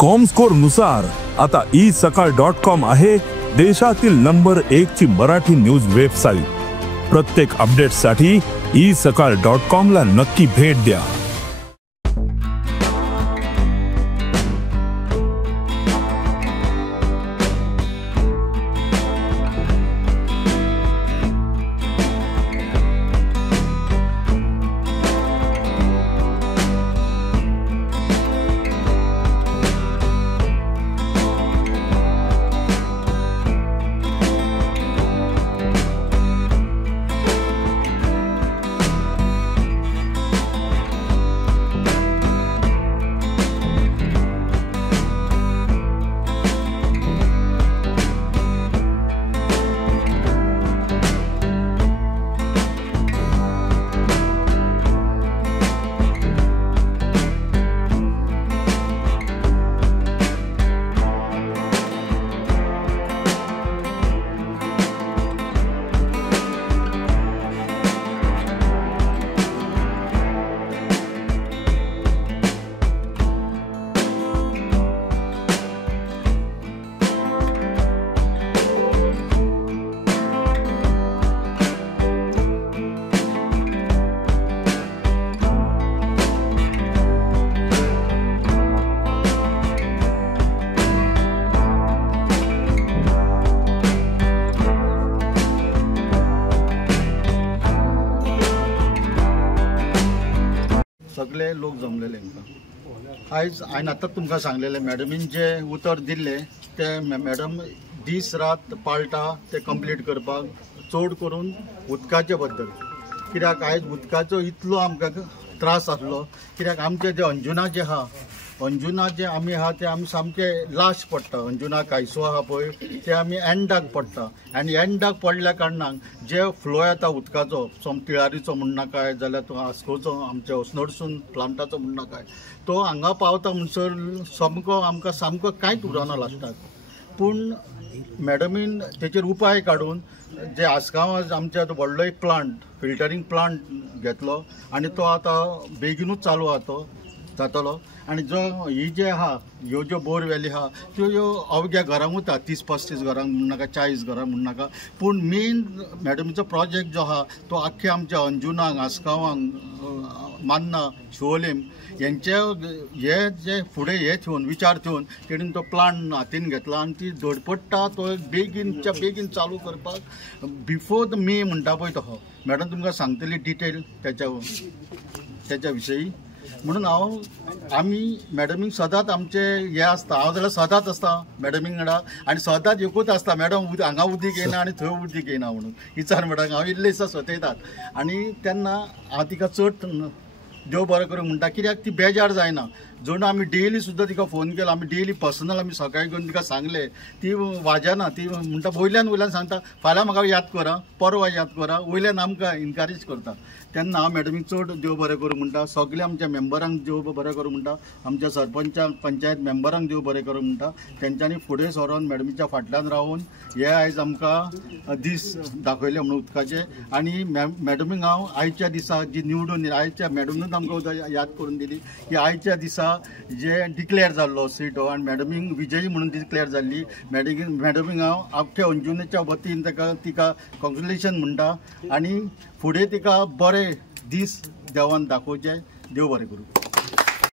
Comscore नुसार आता isakal.com आहे देशातील नंबर 1 ची मराठी न्यूज वेबसाईट। प्रत्येक अपडेटसाठी isakal.com ला नक्की भेट द्या। सगळे लोक जमलेले आयज हांवें आतां तुमकां सांगलेले मॅडमीन जे उतर दिल्ले ते मॅडम दीस रात पाळटा ते कंप्लीट करपाक, चड करून उदकाचे बद्दल। कित्याक आयज उदकाचो इतलो आमकां त्रास आसलो, कित्याक आमचे जे अंजुना जे आहा अंजुना जे आमी आहा ते आमी सामके लाश पडटा। अंजुना कायसो आहा पळय ते आमी एंडाक पडटा आनी एंडाक पडल्या कारणान जे फ्लो येता उदकाचो, सम तिळारीचो म्हणनाकाय जाल्यार तो आस्कोचो आमच्या osnodसून प्लांटाचो म्हणनाकाय, तो हांगा पावता म्हणसर सामको आमकां सामको कांयच उरना लास्टाक। पूण मॅडमीन तेचेर उपाय काडून जे आसगांवां आमचे व्हडलो एक प्लांट फिल्टरींग प्लांट घेतलो आनी तो आतां बेगीनूच चालू आहा तो जातलो। आनी जो ही जे आहा ह्यो ज्यो बोरवेली आहा त्यो अवघ्या घरांकूच आहा, 30-35 घरांक म्हणनाका, 40 घरांक म्हणनाका। पूण मेन मॅडमीचो प्रोजेक्ट जो आहा तो आख्ख्या आमच्या अंजुनाक, आसगांवांक, मान्ना, शिवोलीम यांचे हे जे फुडें हे ठेवन विचार ठेवन तेणीन तो प्लांट हातीन घेतला आनी ती धडपडटा तो बेगीनच्या बेगीन चालू करपाक बिफोर द मे म्हणटा पळय तो। मॅडम तुमकां सांगतली डिटेल त्याच्या विशयी। म्हणून आमी मॅडमीक सदांच आमचे हे आसता, हांव जाल्यार सदांच आसता मॅडमीक वांगडा आनी सदांच एकूच आसता, मॅडम हांगा उदीक येना आनी थंय उदीक येना म्हणून विचार मॅडम हांव इल्ले दिसा सतयतात। आनी तेन्ना हांव तिका चड देव बरें करूं म्हणटा, कित्याक ती बेजार जायना। जण आमी डेली सुद्दां तिका फोन केला, आमी डेली पर्सनल आमी सकाळी घेवन तिका सांगले, ती वाजना, ती म्हणटा वयल्यान सांगता फाल्यां म्हाका याद करा, परवा याद करा, वयल्यान आमकां इनकरेज करता। तेन्ना हांव मॅडमीक चड देव बरें करूं म्हणटा, सगल्या आमच्या मेंबरांक देव बरें करूं म्हणटा, आमच्या सरपंचाक, पंचायत मेंबरांक देव बरें करूं म्हणटा। तेंच्यांनी फुडें सरोन मॅडमीच्या फाटल्यान रावून हे आयज आमकां दीस दाखयले म्हणून उदकाचे। आनी मॅडमीक हांव आयच्या दिसा जी निवडून आयच्या मॅडमीनूच आमकां याद करून दिली की आयच्या दिसा जे डिक्लेअर जाल्लो सीट हो आनी मॅडमीक विजयी म्हणून डिक्लेअर जाल्ली। मॅडमीक हांव आख्ख्या अंजुनेच्या वतीन तिका कॉंग्रेच्युलेशन म्हणटा आनी फुडें तिका बरे दीस देवान दाखोवचे। देव बरें करूं।